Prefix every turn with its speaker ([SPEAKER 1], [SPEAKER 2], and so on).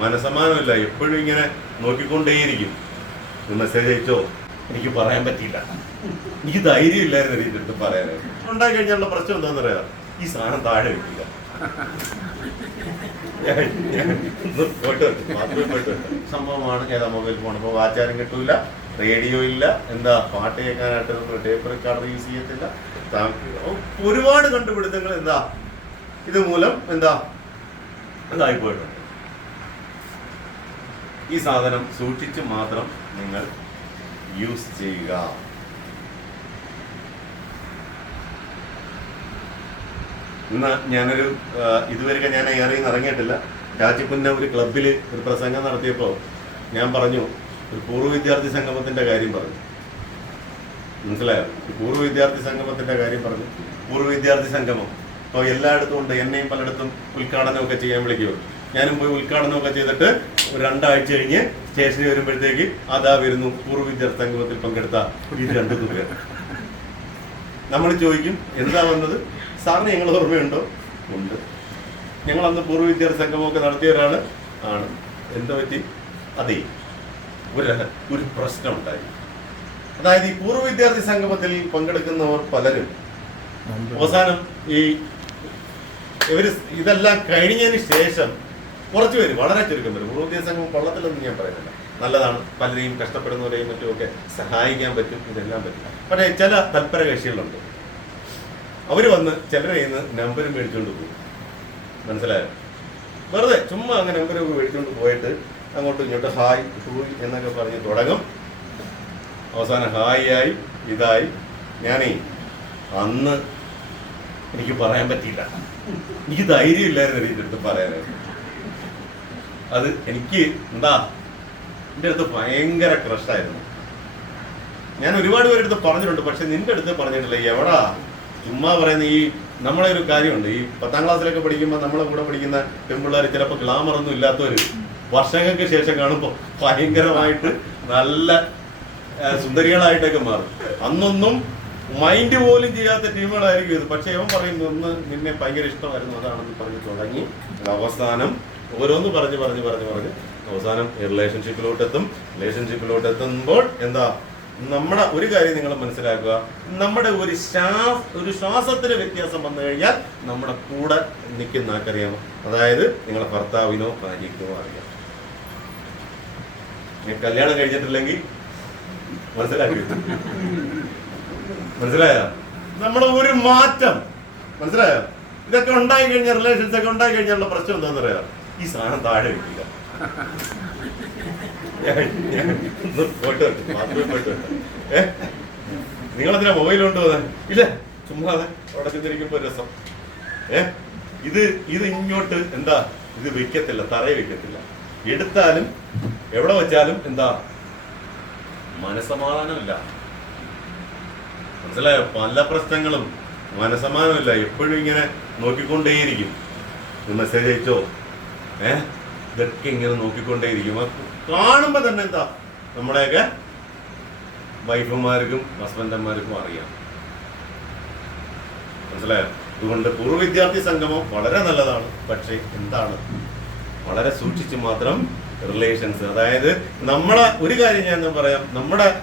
[SPEAKER 1] മനസമാനമില്ല എപ്പോഴും ഇങ്ങനെ നോക്കിക്കൊണ്ടേയിരിക്കും. മെസ്സേജ് അയച്ചോ? എനിക്ക് പറയാൻ പറ്റിയില്ല. എനിക്ക് ധൈര്യം ഇല്ലായിരുന്നു അടുത്ത് പറയാനായിട്ട് ഉണ്ടായി കഴിഞ്ഞാലുള്ള പ്രശ്നം എന്താണെന്ന് പറയാ ഈ സാധനം താഴെ വെക്കില്ല. സംഭവമാണ്. ഏതാ മൊബൈൽ ഫോൺ? ഇപ്പോൾ വാച്ചാരും കിട്ടൂല. റേഡിയോ ഇല്ല. എന്താ പാട്ട് കേൾക്കാനായിട്ട് ടേപ്പ് റെക്കോർഡർ യൂസ് ചെയ്യത്തില്ല. ഒരുപാട് കണ്ടുപിടുത്തങ്ങൾ എന്താ? ഇത് മൂലം എന്താ? ഇതായി ഈ സാധനം സൂക്ഷിച്ച് മാത്രം നിങ്ങൾ യൂസ് ചെയ്യുക. ഇന്ന് ഞാനൊരു ഇതുവരെ ഞാൻ ഏറെ ഇറങ്ങിയിട്ടില്ല. രാജിപ്പുന്ന ഒരു ക്ലബിൽ ഒരു പ്രസംഗം നടത്തിയപ്പോൾ ഞാൻ പറഞ്ഞു ഒരു പൂർവ വിദ്യാർത്ഥി സംഗമത്തിന്റെ കാര്യം പറഞ്ഞു. മനസ്സിലായോ? പൂർവ വിദ്യാർത്ഥി സംഗമത്തിന്റെ കാര്യം പറഞ്ഞു. പൂർവ വിദ്യാർത്ഥി സംഗമം. അപ്പോൾ എല്ലായിടത്തും ഉണ്ട്. എന്നെയും പലയിടത്തും ഉദ്ഘാടനമൊക്കെ ചെയ്യാൻ വിളിക്കുമോ ഞാനും പോയി ഉദ്ഘാടനമൊക്കെ ചെയ്തിട്ട് ഒരു രണ്ടാഴ്ച കഴിഞ്ഞ് സ്റ്റേഷനിൽ വരുമ്പോഴത്തേക്ക് അതാ വരുന്നു. പൂർവ വിദ്യാർത്ഥി സംഗമത്തിൽ പങ്കെടുത്ത ഈ രണ്ട് പേർ നമ്മൾ ചോദിക്കും എന്താ വന്നത്? സാറിന് ഞങ്ങൾ ഓർമ്മയുണ്ടോ? ഉണ്ട്. ഞങ്ങൾ അന്ന് പൂർവ വിദ്യാർത്ഥി സംഗമമൊക്കെ നടത്തിയവരാണ്. ആണ്. എന്താ പറ്റി? അതെ ഒരു ഒരു പ്രശ്നം ഉണ്ടായി. അതായത് ഈ പൂർവ വിദ്യാർത്ഥി സംഗമത്തിൽ പങ്കെടുക്കുന്നവർ പലരും. അവസാനം ഈ ഇവർ ഇതെല്ലാം കഴിഞ്ഞതിന് ശേഷം കുറച്ച് പേര് വളരെ ചുരുക്കം പേര് മുഴുവൻ സംഘം പള്ളത്തിലൊന്നും ഞാൻ പറയുന്നില്ല. നല്ലതാണ്. പലരെയും കഷ്ടപ്പെടുന്നവരെയും മറ്റുമൊക്കെ സഹായിക്കാൻ പറ്റും. ഇതെല്ലാം പറ്റും പക്ഷേ ചില തൽപര കക്ഷികളുണ്ട് അവർ വന്ന് ചിലരെ ഇന്ന് നമ്പരും മേടിച്ചുകൊണ്ട് പോകും. മനസ്സിലായോ? വെറുതെ ചുമ്മാ അങ്ങനെ നമ്പരൊക്കെ മേടിച്ചുകൊണ്ട് പോയിട്ട് അങ്ങോട്ടും ഇങ്ങോട്ട് ഹായ് ഹൂയ് എന്നൊക്കെ പറഞ്ഞ് തുടങ്ങും. അവസാനം ഹായ് ആയി ഇതായി. ഞാനേ അന്ന് എനിക്ക് പറയാൻ പറ്റിയില്ല. എനിക്ക് ധൈര്യം ഇല്ലായിരുന്നു ഇതിന്റെ അടുത്ത് പറയാനായിട്ട്. അത് എനിക്ക് എന്താ എന്റെ അടുത്ത് ഭയങ്കര ക്രഷായിരുന്നു ഞാൻ ഒരുപാട് പേരുടെ അടുത്ത് പറഞ്ഞിട്ടുണ്ട് പക്ഷെ നിന്റെ അടുത്ത് പറഞ്ഞിട്ടില്ല. എവിടാ? ചുമ്മാ പറയുന്ന ഈ നമ്മളെ ഒരു കാര്യമുണ്ട്. ഈ പത്താം ക്ലാസ്സിലൊക്കെ പഠിക്കുമ്പോൾ നമ്മളെ കൂടെ പഠിക്കുന്ന പെൺപിള്ളേർ ചിലപ്പോൾ ഗ്ലാമർ ഒന്നും ഇല്ലാത്തവർ വർഷങ്ങൾക്ക് ശേഷം കാണുമ്പോൾ ഭയങ്കരമായിട്ട് നല്ല സുന്ദരികളായിട്ടൊക്കെ മാറും. അന്നൊന്നും മൈൻഡ് പോലും ചെയ്യാത്ത ടീമുകളായിരിക്കും ഇത്. പക്ഷെ ഇവൻ പറയുന്നു ഒന്ന് നിന്നെ ഭയങ്കര ഇഷ്ടമായിരുന്നു അതാണെന്ന് പറഞ്ഞു തുടങ്ങി. അവസാനം ഓരോന്ന് പറഞ്ഞ് പറഞ്ഞ് പറഞ്ഞ് പറഞ്ഞ് അവസാനം റിലേഷൻഷിപ്പിലോട്ട് എത്തും റിലേഷൻഷിപ്പിലോട്ട് എത്തുമ്പോൾ എന്താ? നമ്മുടെ ഒരു കാര്യം നിങ്ങൾ മനസ്സിലാക്കുക. നമ്മുടെ ഒരു ശ്വാസ ഒരു ശ്വാസത്തിന് വ്യത്യാസം വന്നു കഴിഞ്ഞാൽ നമ്മുടെ കൂടെ നിൽക്കുന്ന ആൾക്കറിയാം അതായത് നിങ്ങളെ ഭർത്താവിനോ ഭാര്യയ്ക്കോ അറിയാം. കല്യാണം കഴിഞ്ഞിട്ടില്ലെങ്കിൽ മനസ്സിലാക്കി മനസ്സിലായോ? നമ്മുടെ ഒരു മാറ്റം. മനസ്സിലായോ? ഇതൊക്കെ ഉണ്ടായി കഴിഞ്ഞ റിലേഷൻസ് ഒക്കെ ഉണ്ടായി കഴിഞ്ഞുള്ള പ്രശ്നം എന്താണെന്ന് അറിയാം ഈ സാധനം താഴെ വരട്ടെ. ഏ? നിങ്ങളെന്തിനാ മൊബൈൽ കൊണ്ടുപോകുന്നത് ഇല്ല? ചുമ്മാതെ അവിടെ ചെന്നിരിക്കുമ്പോ രസം. ഏ? ഇത് ഇത് ഇങ്ങോട്ട് എന്താ? ഇത് വെക്കത്തില്ല തറയെ വെക്കത്തില്ല. എടുത്താലും എവിടെ വെച്ചാലും എന്താ? മനസമാധാനമില്ല. മനസ്സിലായോ? പല പ്രശ്നങ്ങളും മനസമാധാനമില്ല. എപ്പോഴും ഇങ്ങനെ നോക്കിക്കൊണ്ടേയിരിക്കും. മെസ്സേജ് അയച്ചോ? ഇതൊക്കെ ഇങ്ങനെ നോക്കിക്കൊണ്ടേയിരിക്കും അത് കാണുമ്പോ തന്നെ എന്താ? നമ്മുടെയൊക്കെ വൈഫുമാർക്കും ഹസ്ബൻഡന്മാർക്കും അറിയാം. മനസ്സിലായോ? അതുകൊണ്ട് പൂർവ വിദ്യാർത്ഥി സംഗമം വളരെ നല്ലതാണ്. പക്ഷേ എന്താണ്? വളരെ സൂക്ഷിച്ച് മാത്രം റിലേഷൻസ്. അതായത് നമ്മളെ ഒരു കാര്യം ഞാൻ പറയാം. നമ്മുടെ